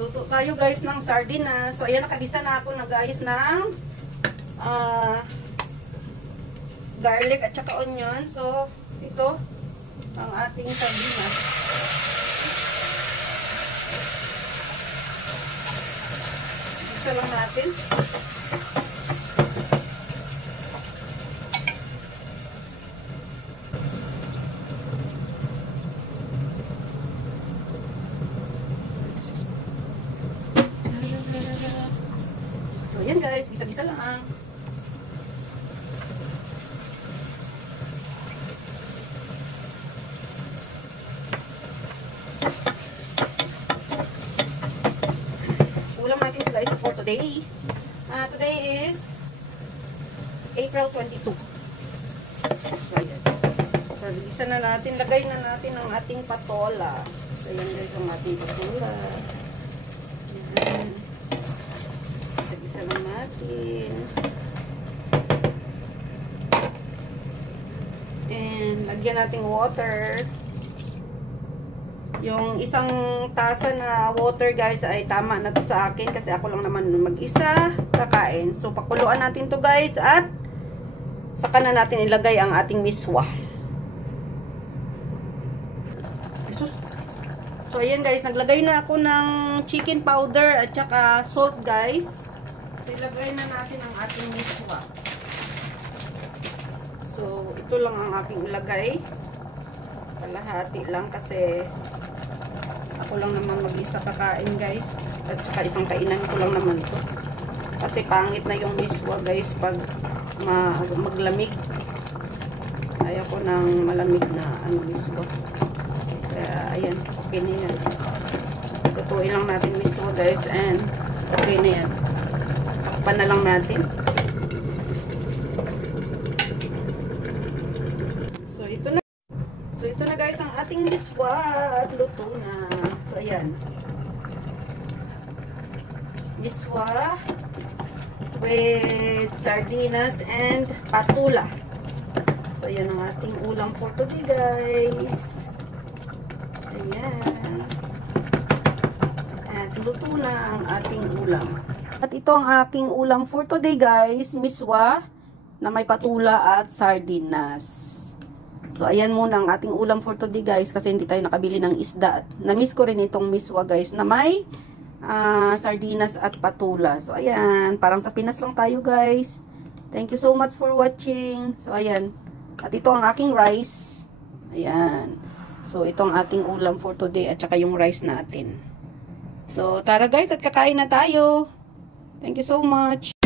Luto tayo guys ng sardinas. So ayan, nakagisa na ako na guys ng garlic at saka onion. So ito ang ating sardinas. Gisa lang natin. So, yan guys, gisa-gisa lang. Ulam natin guys for today. Today is April 22. So, yan. So, gisa na natin. Lagay na natin ang ating patola. So, yan guys ang ating patola. Yan. Isa lang natin. And lagyan natin water. Yung isang tasa na water guys ay tama na to sa akin kasi ako lang naman mag-isa kakain. So pakuluan natin to guys at saka na natin ilagay ang ating miswa. So ayan guys, naglagay na ako ng chicken powder at saka salt guys. Ilagay na natin ang ating miswa. So, ito lang ang aking ilagay. Kalahati lang kasi ako lang naman mag-isa kakain guys. At saka isang kainan ko lang naman ito. Kasi pangit na yung miswa guys pag maglamig. Ayaw ko ng malamig na miswa. Kaya, ayan. Okay na yan. Tutuin lang natin miswa guys and okay na yan. Pa na lang natin. So ito na guys ang ating miswa at luto na. So ayan. Miswa with sardinas and patula. So ayan ang ating ulam for today guys. Ayan. At luto na ang ating ulam. At ito ang aking ulam for today guys, miswa na may patula at sardinas. So ayan muna ang ating ulam for today guys kasi hindi tayo nakabili ng isda. Na-miss ko rin itong miswa guys na may sardinas at patula. So ayan, parang sa Pinas lang tayo guys. Thank you so much for watching. So ayan, at ito ang aking rice. Ayan. So ito ang ating ulam for today at saka yung rice natin. So tara guys at kakain na tayo. Thank you so much.